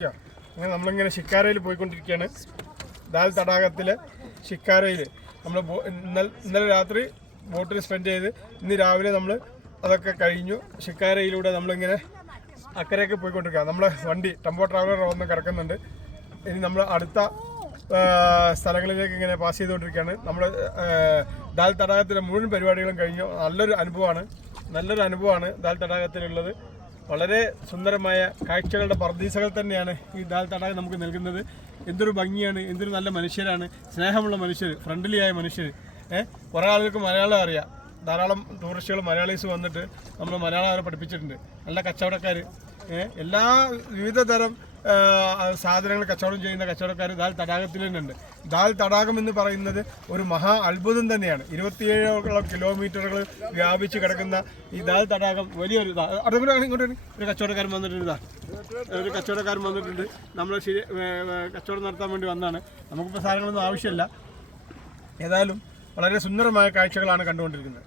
അങ്ങനെ നമ്മളിങ്ങനെ ഷിക്കാരയിൽ പോയിക്കൊണ്ടിരിക്കുകയാണ്. ദാൽ തടാകത്തിലെ ഷിക്കാരയിൽ നമ്മൾ ഇന്നലെ രാത്രി ബോട്ടിൽ സ്പെൻഡ് ചെയ്ത് ഇന്ന് രാവിലെ നമ്മൾ അതൊക്കെ കഴിഞ്ഞു. ഷിക്കാരയിലൂടെ നമ്മളിങ്ങനെ അക്കരയൊക്കെ പോയിക്കൊണ്ടിരിക്കുക. നമ്മളെ വണ്ടി ടെമ്പോ ട്രാവലർ വന്ന് കിടക്കുന്നുണ്ട്. ഇനി നമ്മൾ അടുത്ത സ്ഥലങ്ങളിലേക്ക് ഇങ്ങനെ പാസ് ചെയ്തുകൊണ്ടിരിക്കുകയാണ്. നമ്മൾ ദാൽ തടാകത്തിലെ മുഴുവൻ പരിപാടികളും കഴിഞ്ഞു. നല്ലൊരു അനുഭവമാണ് ദാൽ തടാകത്തിലുള്ളത്. വളരെ സുന്ദരമായ കാഴ്ചകളുടെ പർദീസകൾ തന്നെയാണ് ഈ ദാൽ തടാകം നമുക്ക് നൽകുന്നത്. എന്തൊരു ഭംഗിയാണ്, എന്തൊരു നല്ല മനുഷ്യരാണ്, സ്നേഹമുള്ള മനുഷ്യർ, ഫ്രണ്ട്ലി ആയ മനുഷ്യർ. കുറേ ആളുകൾക്ക് മലയാളം അറിയാം. ധാരാളം ടൂറിസ്റ്റുകൾ മലയാളീസ് വന്നിട്ട് നമ്മൾ മലയാളം അവരെ പഠിപ്പിച്ചിട്ടുണ്ട്. നല്ല കച്ചവടക്കാർ, എല്ലാ വിവിധ തരം സാധനങ്ങൾ കച്ചവടം ചെയ്യുന്ന കച്ചവടക്കാർ ദാൽ തടാകത്തിൽ തന്നെയുണ്ട്. ദാൽ തടാകം എന്ന് പറയുന്നത് ഒരു മഹാ അത്ഭുതം തന്നെയാണ്. 27 കിലോമീറ്ററുകൾ വ്യാപിച്ച് കിടക്കുന്ന ഈ ദാൽ തടാകം വലിയൊരു ഇങ്ങോട്ട് ഒരു കച്ചവടക്കാരൻ വന്നിട്ടുണ്ട്. ഒരു കച്ചവടക്കാരൻ വന്നിട്ടുണ്ട്. നമ്മൾ കച്ചവടം നടത്താൻ വേണ്ടി വന്നതാണ്. നമുക്കിപ്പോൾ സാധനങ്ങളൊന്നും ആവശ്യമില്ല. ഏതായാലും വളരെ സുന്ദരമായ കാഴ്ചകളാണ് കണ്ടുകൊണ്ടിരിക്കുന്നത്.